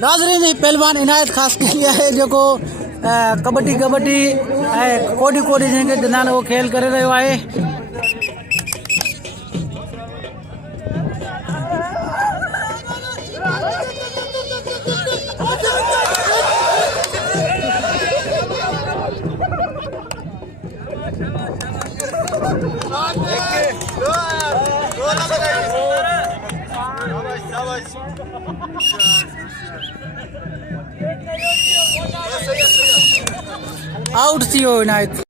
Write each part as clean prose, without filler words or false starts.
नाज़रीन जी पहलवान इनायत ख़ास के लिए है जो को कबड्डी कोडी कोडी जंहिंखे चवंदा आहिनि उहो खेल करे रहियो आहे। आउट थी वियो इनायत।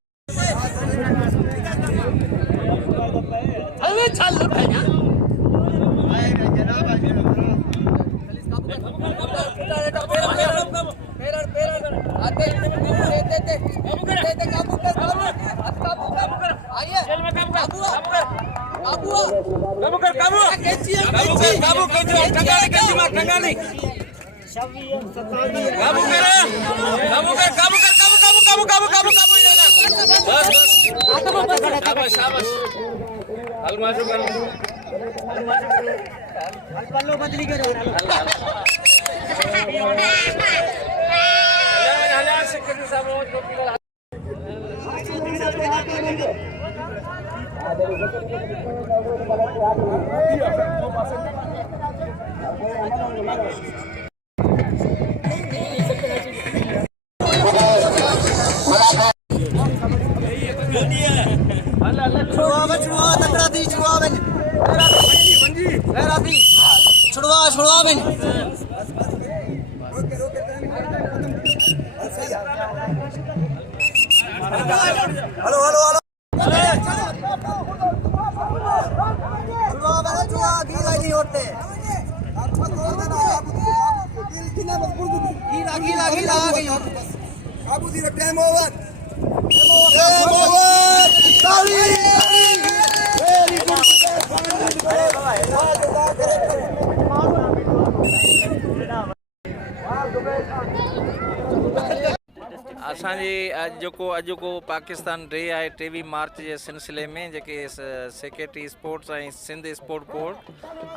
अॼु को पाकिस्तान डे आहे 23 मार्च के सिलसिले में जेके सेक्रेटरी स्पोर्ट्स ऐं सिंध स्पोर्ट बोर्ड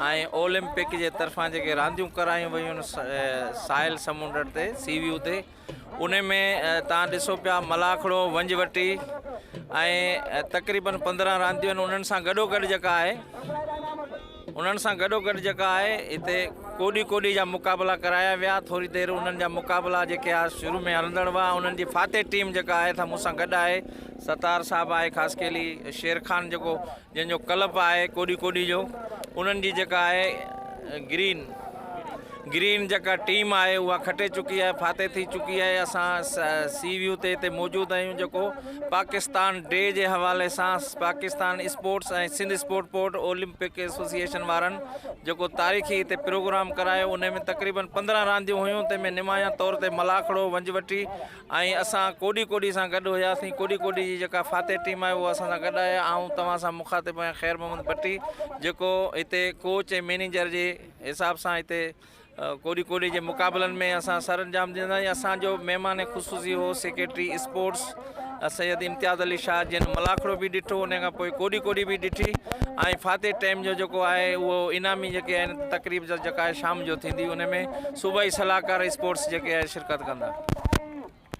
ऐं ओलंपिक के तरफा जेके रांदियूं करायूं वयूं साहिल समुंड ते सीव्यू ते उन में तव्हां ॾिसो पिया मलाखड़ो वंजवटी ऐं तक़रीबन 15 रांदियूं आहिनि। उन्हनि सां गॾोगॾु जेका आहे हिते कोडी जा मुक़ाबला कराया विया। थोड़ी देर उन्हनि जा मुक़ाबला जेके आहे शुरू में हलंदड़ हुआ। उन्हनि जी फातेह टीम जेका आहे त मूंसां गॾु आहे सतार साहब आहे, ख़ासि केली शेर खान जेको जंहिंजो क्लब आहे कोडी जो, उन्हनि जी जेका आहे ग्रीन जेका टीम आहे उहा खटे चुकी है, फातेह थी चुकी है। असां सीव्यू ते हिते मौजूदु आहियूं जेको पाकिस्तान डे जे हवाले सां पाकिस्तान स्पोर्ट्स ऐं Sindh sport board Olympic association वारनि जेको तारीख़ी हिते प्रोग्राम करायो। उन में तक़रीबन 15 रांदियूं हुयूं, तंहिंमें निमाया तौर ते मलाखड़ो वंजवटी ऐं असां कोडी सां गॾु हुयासीं। कोडी जी जेका फातेह टीम आहे उहा असां सां गॾु आहे। ऐं तव्हां सां मुखातिब आहियां ख़ैर मोहम्मद भट्टी जेको हिते कोच ऐं मैनेजर जे हिसाब सां हिते कोडी जे मुक़ाबलनि में असां सर अंजाम ॾींदा आहियूं। असांजो महिमान ख़ुसूसी हो सेक्रेटरी स्पोर्ट्स सैयद इम्तियाज़ अली शाह, जिन मलाखड़ो भी ॾिठो, उन खां पोइ कोडी भी ॾिठी ऐं फातेह टाइम जो जेको आहे उहो इनामी जेके आहिनि तक़रीब जेका आहे शाम जो थींदी, उन में सूबाई सलाहकार स्पोर्ट्स जेके आहे शिरकत कंदा।